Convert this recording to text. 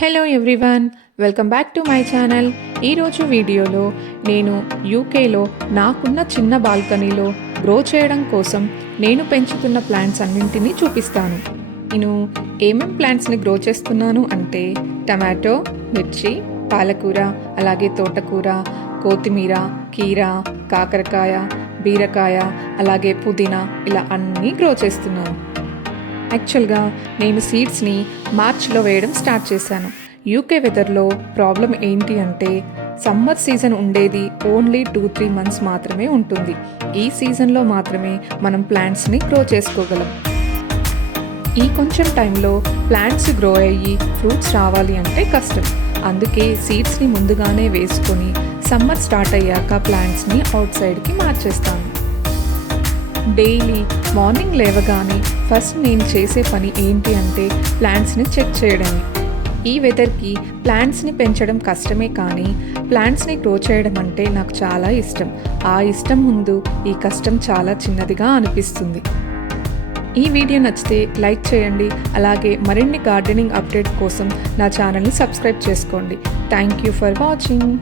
Hello everyone, welcome back to my channel. ఈరోజు వీడియోలో నేను యూకేలో నాకున్న చిన్న బాల్కనీలో గ్రో చేయడం కోసం నేను పెంచుతున్న ప్లాంట్స్ అన్నింటినీ చూపిస్తాను. నేను ఏమేం ప్లాంట్స్ని గ్రో చేస్తున్నాను అంటే టమాటో, మిర్చి, పాలకూర, అలాగే తోటకూర, కొత్తిమీర, కీరా, కాకరకాయ, బీరకాయ, అలాగే పుదీనా, ఇలా అన్నీ గ్రో చేస్తున్నాను. యాక్చువల్గా నేను సీడ్స్ని మార్చ్లో వేయడం స్టార్ట్ చేశాను. యూకే వెదర్లో ప్రాబ్లం ఏంటి అంటే సమ్మర్ సీజన్ ఉండేది ఓన్లీ 2-3 మంత్స్ మాత్రమే ఉంటుంది. ఈ సీజన్లో మాత్రమే మనం ప్లాంట్స్ని గ్రో చేసుకోగలం. ఈ కొంచెం టైంలో ప్లాంట్స్ గ్రో అయ్యి ఫ్రూట్స్ రావాలి అంటే కష్టం. అందుకే సీడ్స్ని ముందుగానే వేసుకొని సమ్మర్ స్టార్ట్ అయ్యాక ప్లాంట్స్ని అవుట్ సైడ్కి మార్చేస్తాను. డైలీ మార్నింగ్ లేవగానే ఫస్ట్ నేను చేసే పని ఏంటి అంటే ప్లాంట్స్ని చెక్ చేయడమే. ఈ వెదర్కి ప్లాంట్స్ని పెంచడం కష్టమే, కానీ ప్లాంట్స్ని గ్రో చేయడం అంటే నాకు చాలా ఇష్టం. ఆ ఇష్టం ముందు ఈ కష్టం చాలా చిన్నదిగా అనిపిస్తుంది. ఈ వీడియో నచ్చితే లైక్ చేయండి, అలాగే మరిన్ని గార్డెనింగ్ అప్డేట్ కోసం నా ఛానల్ని సబ్స్క్రైబ్ చేసుకోండి. Thank you for watching.